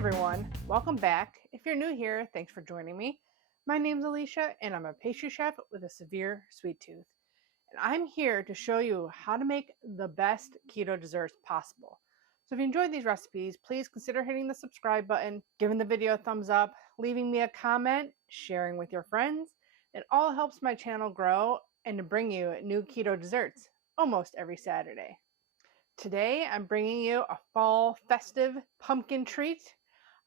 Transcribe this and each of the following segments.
everyone, welcome back. If you're new here, thanks for joining me. My name's Alycia and I'm a pastry chef with a severe sweet tooth. And I'm here to show you how to make the best keto desserts possible. So if you enjoyed these recipes, please consider hitting the subscribe button, giving the video a thumbs up, leaving me a comment, sharing with your friends. It all helps my channel grow and to bring you new keto desserts almost every Saturday. Today, I'm bringing you a fall festive pumpkin treat.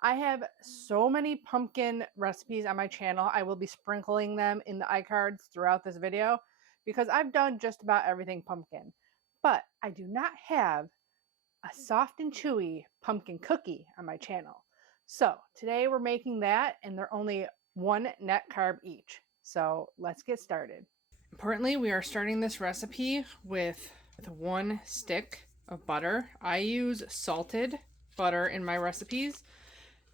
I have so many pumpkin recipes on my channel. I will be sprinkling them in the iCards throughout this video because I've done just about everything pumpkin. But I do not have a soft and chewy pumpkin cookie on my channel. So today we're making that, and they're only 1 net carb each. So let's get started. Importantly, we are starting this recipe with 1 stick of butter. I use salted butter in my recipes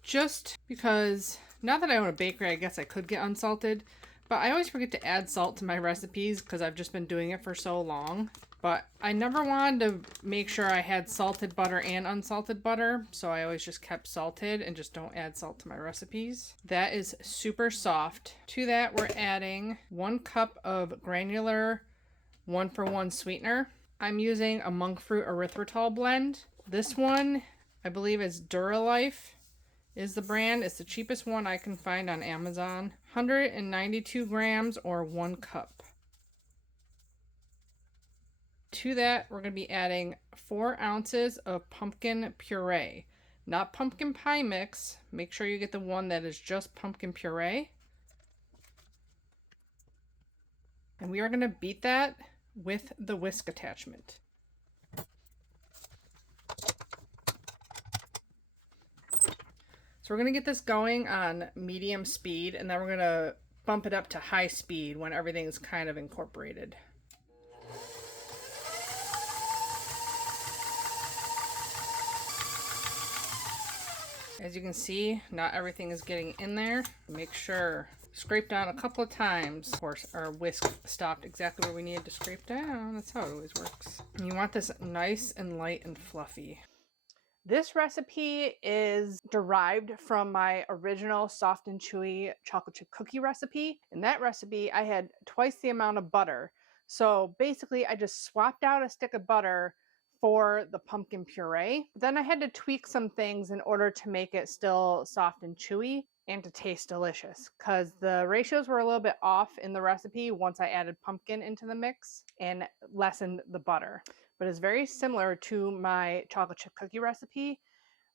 just because, not that I own a bakery, I guess I could get unsalted, but I always forget to add salt to my recipes because I've just been doing it for so long. But I never wanted to make sure I had salted butter and unsalted butter, so I always just kept salted and just don't add salt to my recipes. That is super soft. To that, we're adding 1 cup of granular 1-for-1 sweetener. I'm using a monk fruit erythritol blend. This one, I believe, is Duralife is the brand. It's the cheapest one I can find on Amazon. 192 grams or 1 cup. To that, we're going to be adding 4 ounces of pumpkin puree. Not pumpkin pie mix. Make sure you get the one that is just pumpkin puree. And we are going to beat that with the whisk attachment. So we're going to get this going on medium speed, and then we're going to bump it up to high speed when everything is kind of incorporated. As you can see, not everything is getting in there. Make sure scrape down a couple of times. Of course, our whisk stopped exactly where we needed to scrape down. That's how it always works. And you want this nice and light and fluffy. This recipe is derived from my original soft and chewy chocolate chip cookie recipe. In that recipe, I had twice the amount of butter. So basically, I just swapped out a stick of butter for the pumpkin puree. Then I had to tweak some things in order to make it still soft and chewy and to taste delicious, because the ratios were a little bit off in the recipe once I added pumpkin into the mix and lessened the butter. But it's very similar to my chocolate chip cookie recipe.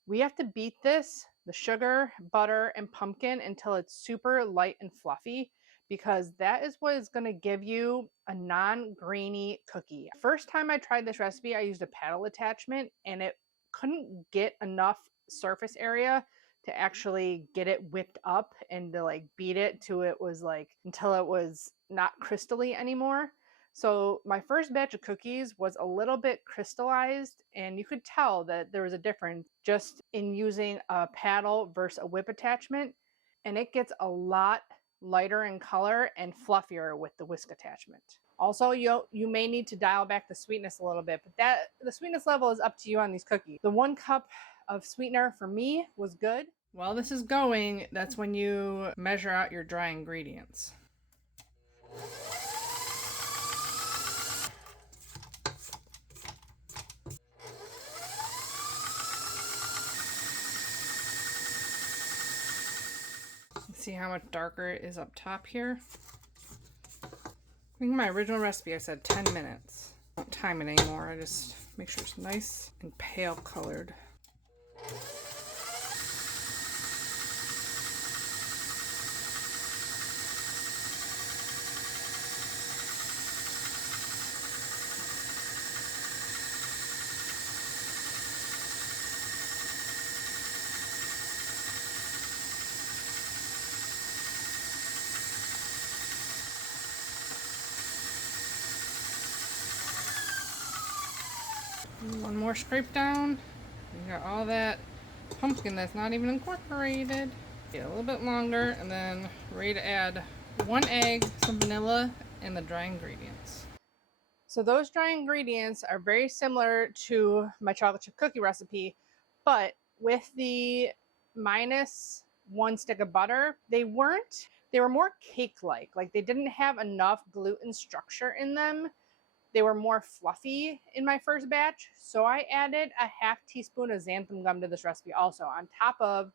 We have to beat this, the sugar, butter, and pumpkin, until it's super light and fluffy, because that is what is going to give you a non-grainy cookie. First time I tried this recipe, I used a paddle attachment and it couldn't get enough surface area to actually get it whipped up and to like beat it to it was like until it was not crystally anymore. So my first batch of cookies was a little bit crystallized, and you could tell that there was a difference just in using a paddle versus a whip attachment, and it gets a lot lighter in color and fluffier with the whisk attachment. Also, you may need to dial back the sweetness a little bit, but the sweetness level is up to you on these cookies. The 1 cup of sweetener for me was good. While this is going, that's when you measure out your dry ingredients. See how much darker it is up top here? I think my original recipe I said 10 minutes. I don't time it anymore. I just make sure it's nice and pale colored. One more scrape down. You got all that pumpkin that's not even incorporated. Get a little bit longer, and then ready to add 1 egg, some vanilla, and the dry ingredients. So those dry ingredients are very similar to my chocolate chip cookie recipe, but with the minus 1 stick of butter. They were more cake-like. Like they didn't have enough gluten structure in them. They were more fluffy in my first batch. So I added a half teaspoon of xanthan gum to this recipe also on top of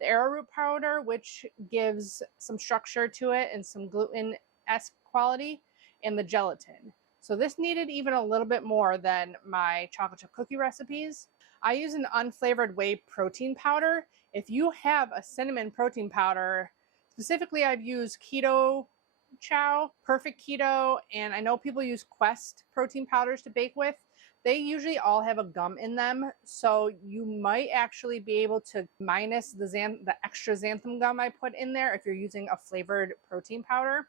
the arrowroot powder, which gives some structure to it and some gluten-esque quality, and the gelatin. So this needed even a little bit more than my chocolate chip cookie recipes. I use an unflavored whey protein powder. If you have a cinnamon protein powder, specifically I've used Keto Chow, Perfect Keto, and I know people use Quest protein powders to bake with. They usually all have a gum in them, so you might actually be able to minus the extra xanthan gum I put in there if you're using a flavored protein powder.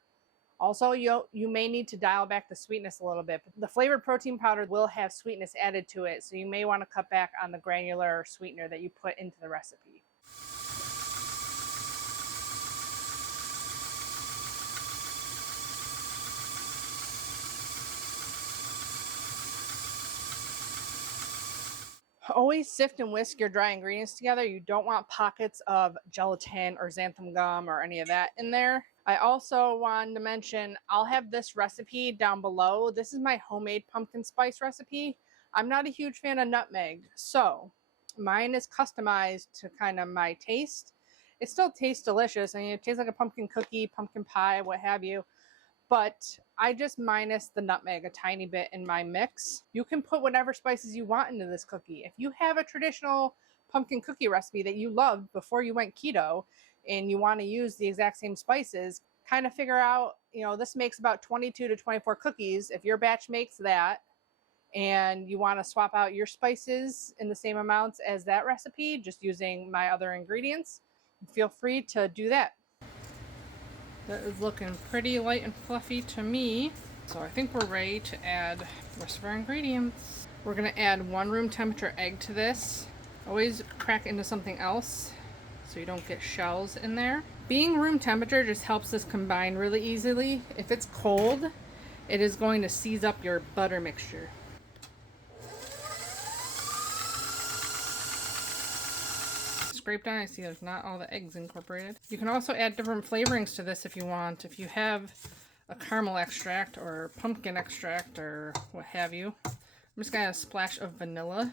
Also, you may need to dial back the sweetness a little bit. But the flavored protein powder will have sweetness added to it, so you may want to cut back on the granular sweetener that you put into the recipe. Always sift and whisk your dry ingredients together. You don't want pockets of gelatin or xanthan gum or any of that in there. I also wanted to mention, I'll have this recipe down below. This is my homemade pumpkin spice recipe. I'm not a huge fan of nutmeg, so mine is customized to kind of my taste. It still tastes delicious. I mean, it tastes like a pumpkin cookie, pumpkin pie, what have you. But I just minus the nutmeg a tiny bit in my mix. You can put whatever spices you want into this cookie. If you have a traditional pumpkin cookie recipe that you loved before you went keto and you want to use the exact same spices, kind of figure out, this makes about 22 to 24 cookies. If your batch makes that and you want to swap out your spices in the same amounts as that recipe, just using my other ingredients, feel free to do that. That is looking pretty light and fluffy to me. So I think we're ready to add the rest of our ingredients. We're gonna add 1 room temperature egg to this. Always crack into something else so you don't get shells in there. Being room temperature just helps this combine really easily. If it's cold, it is going to seize up your butter mixture. Scrape down, I see there's not all the eggs incorporated. You can also add different flavorings to this if you want. If you have a caramel extract or pumpkin extract or what have you. I'm just gonna add a splash of vanilla.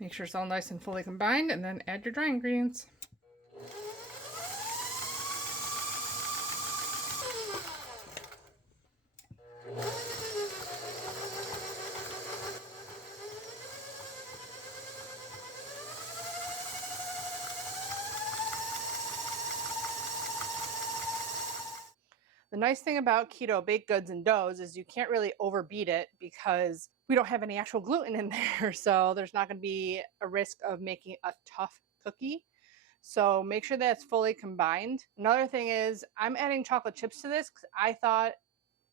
Make sure it's all nice and fully combined, and then add your dry ingredients. The nice thing about keto baked goods and doughs is you can't really overbeat it because we don't have any actual gluten in there. So there's not going to be a risk of making a tough cookie. So make sure that it's fully combined. Another thing is I'm adding chocolate chips to this because I thought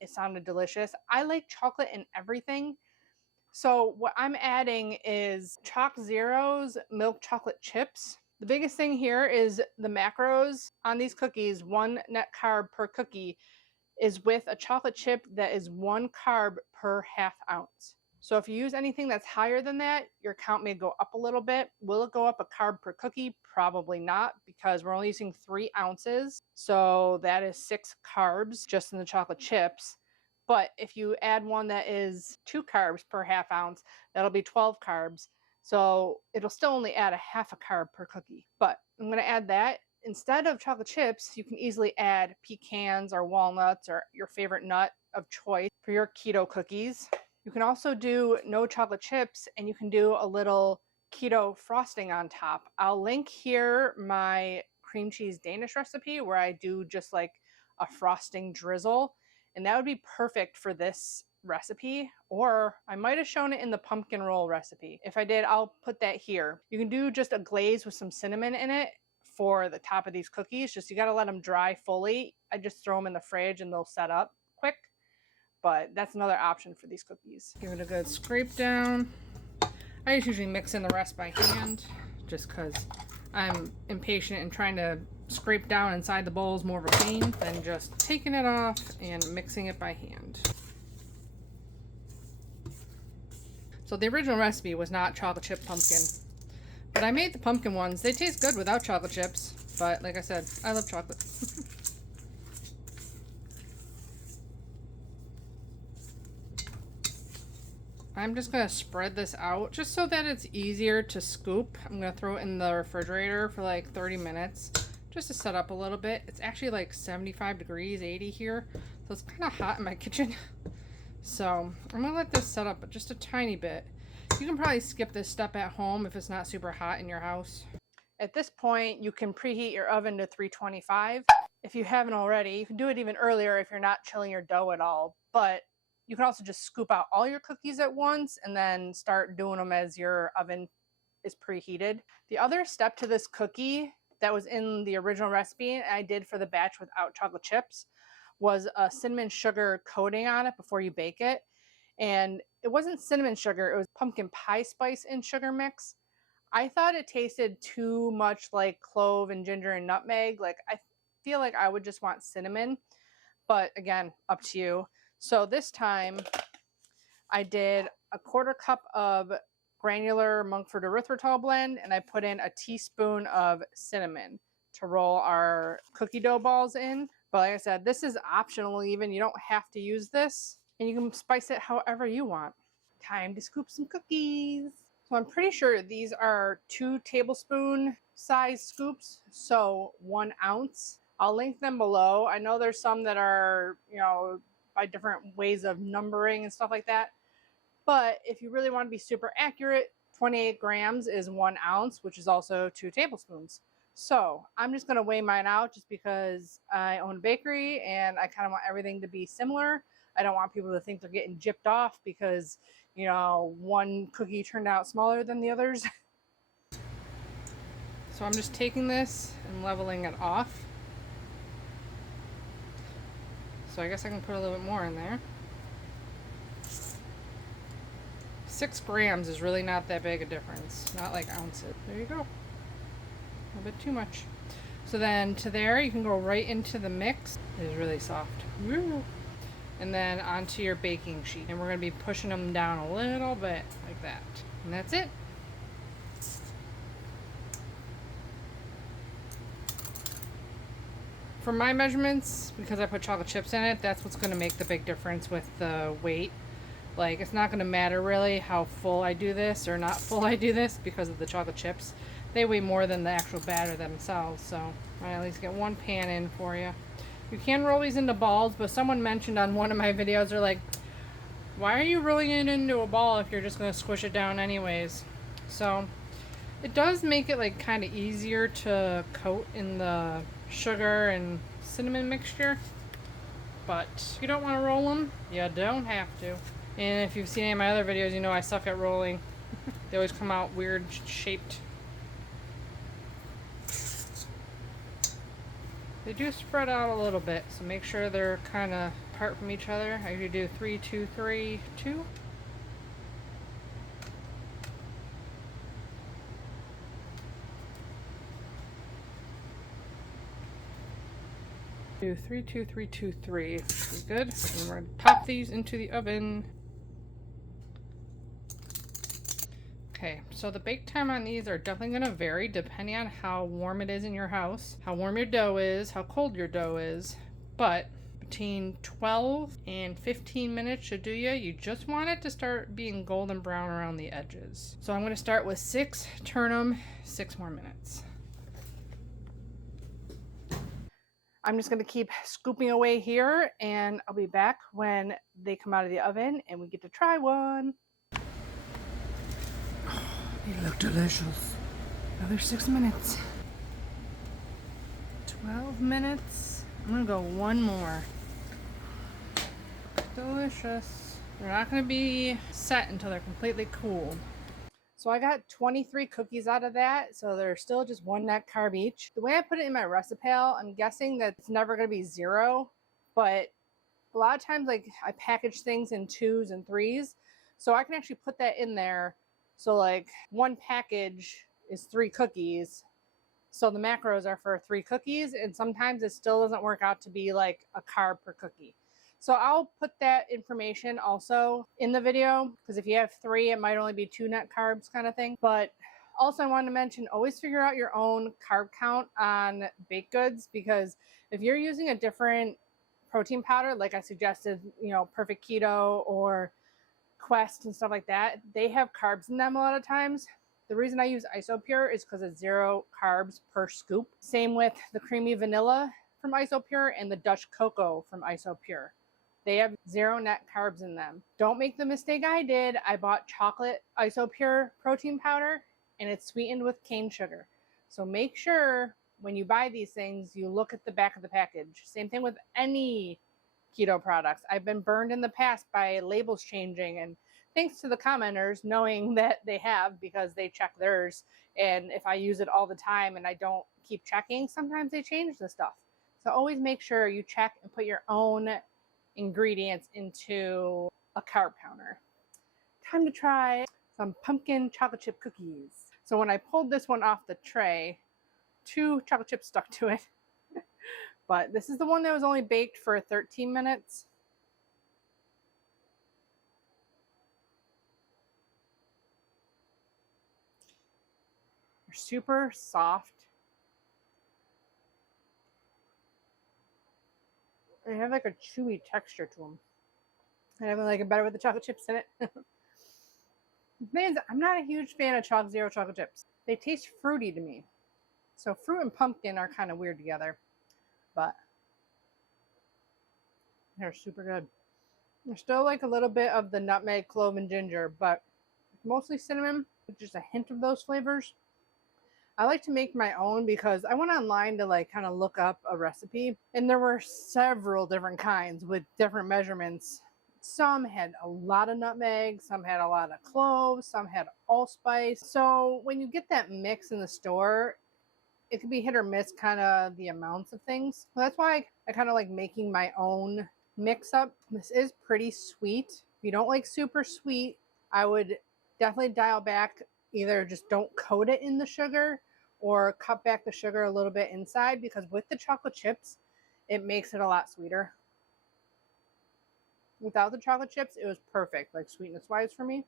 it sounded delicious. I like chocolate in everything. So what I'm adding is Choc Zero's milk chocolate chips. The biggest thing here is the macros on these cookies, 1 net carb per cookie, is with a chocolate chip that is 1 carb per ½ ounce. So if you use anything that's higher than that, your count may go up a little bit. Will it go up a carb per cookie? Probably not, because we're only using 3 ounces. So that is 6 carbs just in the chocolate chips. But if you add one that is 2 carbs per ½ ounce, that'll be 12 carbs. So it'll still only add a ½ a carb per cookie. But I'm going to add that. Instead of chocolate chips, you can easily add pecans or walnuts or your favorite nut of choice for your keto cookies. You can also do no chocolate chips, and you can do a little keto frosting on top. I'll link here my cream cheese Danish recipe where I do just like a frosting drizzle, and that would be perfect for this recipe, or I might have shown it in the pumpkin roll recipe. If I did, I'll put that here. You can do just a glaze with some cinnamon in it for the top of these cookies. Just you got to let them dry fully. I just throw them in the fridge and they'll set up quick, but that's another option for these cookies. Give it a good scrape down. I usually mix in the rest by hand just because I'm impatient and trying to scrape down inside the bowl is more of a pain than just taking it off and mixing it by hand. So the original recipe was not chocolate chip pumpkin, but I made the pumpkin ones. They taste good without chocolate chips, but like I said, I love chocolate. I'm just going to spread this out just so that it's easier to scoop. I'm going to throw it in the refrigerator for like 30 minutes just to set up a little bit. It's actually like 75 degrees, 80 here, so it's kind of hot in my kitchen. So I'm going to let this set up just a tiny bit. You can probably skip this step at home if it's not super hot in your house. At this point, you can preheat your oven to 325. If you haven't already, you can do it even earlier if you're not chilling your dough at all. But you can also just scoop out all your cookies at once and then start doing them as your oven is preheated. The other step to this cookie that was in the original recipe I did for the batch without chocolate chips was a cinnamon sugar coating on it before you bake it. And it wasn't cinnamon sugar, it was pumpkin pie spice and sugar mix. I thought it tasted too much like clove and ginger and nutmeg. Like, I feel like I would just want cinnamon, but again, up to you. So this time I did a 1/4 cup of granular monk fruit erythritol blend, and I put in a teaspoon of cinnamon to roll our cookie dough balls in. But like I said, this is optional even. You don't have to use this, and you can spice it however you want. Time to scoop some cookies. So I'm pretty sure these are 2 tablespoon size scoops, so 1 ounce. I'll link them below. I know there's some that are, by different ways of numbering and stuff like that. But if you really want to be super accurate, 28 grams is 1 ounce, which is also 2 tablespoons. So I'm just going to weigh mine out just because I own a bakery and I kind of want everything to be similar. I don't want people to think they're getting gypped off because, one cookie turned out smaller than the others. So I'm just taking this and leveling it off. So I guess I can put a little bit more in there. 6 grams is really not that big a difference. Not like ounces. There you go. A little bit too much. So then to there, you can go right into the mix. It is really soft. Woo! And then onto your baking sheet. And we're going to be pushing them down a little bit like that. And that's it. For my measurements, because I put chocolate chips in it, that's what's going to make the big difference with the weight. Like, it's not going to matter really how full I do this or not full I do this because of the chocolate chips. They weigh more than the actual batter themselves, so I at least get 1 pan in for you. You can roll these into balls, but someone mentioned on one of my videos, they're like, why are you rolling it into a ball if you're just going to squish it down anyways? So it does make it like kind of easier to coat in the sugar and cinnamon mixture, but if you don't want to roll them, you don't have to. And if you've seen any of my other videos, you know I suck at rolling. They always come out weird shaped. They do spread out a little bit, so make sure they're kind of apart from each other. I usually do 3, 2, 3, 2. Do 3, 2, 3, 2, 3. Good. And we're going to pop these into the oven. Okay, so the bake time on these are definitely going to vary depending on how warm it is in your house, how warm your dough is, how cold your dough is. But between 12 and 15 minutes should do you. You just want it to start being golden brown around the edges. So I'm going to start with 6, turn them 6 more minutes. I'm just going to keep scooping away here, and I'll be back when they come out of the oven and we get to try one. They look delicious. Another 6 minutes. 12 minutes. I'm going to go 1 more. Delicious. They're not going to be set until they're completely cool. So I got 23 cookies out of that, so they're still just 1 net carb each. The way I put it in my recipe, I'm guessing that it's never going to be 0, but a lot of times like I package things in 2s and 3s, so I can actually put that in there. So like 1 package is 3 cookies, So the macros are for 3 cookies, and sometimes it still doesn't work out to be like a carb per cookie. So I'll put that information also in the video, because if you have 3, it might only be 2 net carbs kind of thing. But also I wanted to mention, always figure out your own carb count on baked goods, because if you're using a different protein powder, like I suggested, Perfect Keto or Quest and stuff like that, they have carbs in them a lot of times. The reason I use Isopure is because it's 0 carbs per scoop. Same with the creamy vanilla from Isopure and the Dutch cocoa from Isopure. They have 0 net carbs in them. Don't make the mistake I did. I bought chocolate Isopure protein powder and it's sweetened with cane sugar. So make sure when you buy these things, you look at the back of the package. Same thing with any keto products. I've been burned in the past by labels changing, and thanks to the commenters knowing that they have, because they check theirs. And if I use it all the time and I don't keep checking, sometimes they change the stuff. So always make sure you check and put your own ingredients into a carb counter. Time to try some pumpkin chocolate chip cookies. So when I pulled this one off the tray, 2 chocolate chips stuck to it. But this is the one that was only baked for 13 minutes. They're super soft. They have like a chewy texture to them. And I like it better with the chocolate chips in it. I'm not a huge fan of Zero chocolate chips. They taste fruity to me. So fruit and pumpkin are kind of weird together, but they're super good. There's still like a little bit of the nutmeg, clove, and ginger, but mostly cinnamon with just a hint of those flavors. I like to make my own because I went online to like kind of look up a recipe, and there were several different kinds with different measurements. Some had a lot of nutmeg, some had a lot of cloves, some had allspice. So when you get that mix in the store, it can be hit or miss kind of the amounts of things. So that's why I kind of like making my own mix up. This is pretty sweet. If you don't like super sweet, I would definitely dial back. Either just don't coat it in the sugar or cut back the sugar a little bit inside, because with the chocolate chips, it makes it a lot sweeter. Without the chocolate chips, it was perfect, like sweetness wise for me.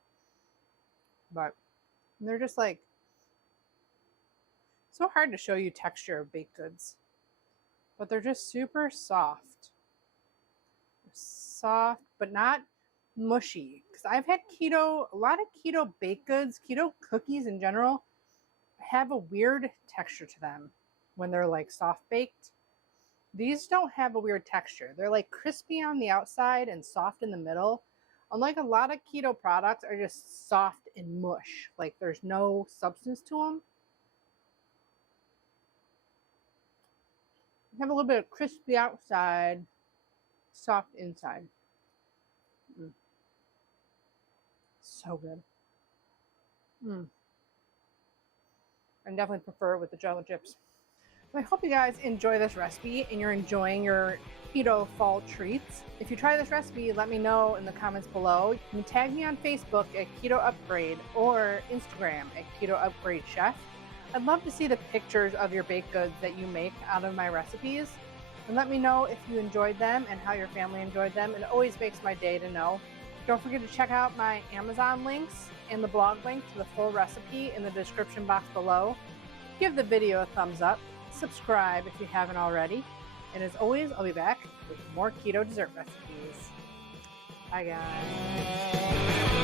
But they're just like, so hard to show you texture of baked goods, but they're just super soft. Soft, but not mushy. Because I've had a lot of keto baked goods, keto cookies in general, have a weird texture to them when they're like soft baked. These don't have a weird texture. They're like crispy on the outside and soft in the middle. Unlike a lot of keto products are just soft and mush. Like there's no substance to them. Have a little bit of crispy outside, soft inside. So good. I definitely prefer it with the chocolate chips. I hope you guys enjoy this recipe and you're enjoying your keto fall treats. If you try this recipe, let me know in the comments below. You can tag me on Facebook at Keto Upgrade or Instagram at Keto Upgrade Chef. I'd love to see the pictures of your baked goods that you make out of my recipes. And let me know if you enjoyed them and how your family enjoyed them. It always makes my day to know. Don't forget to check out my Amazon links and the blog link to the full recipe in the description box below. Give the video a thumbs up. Subscribe if you haven't already. And as always, I'll be back with more keto dessert recipes. Bye guys.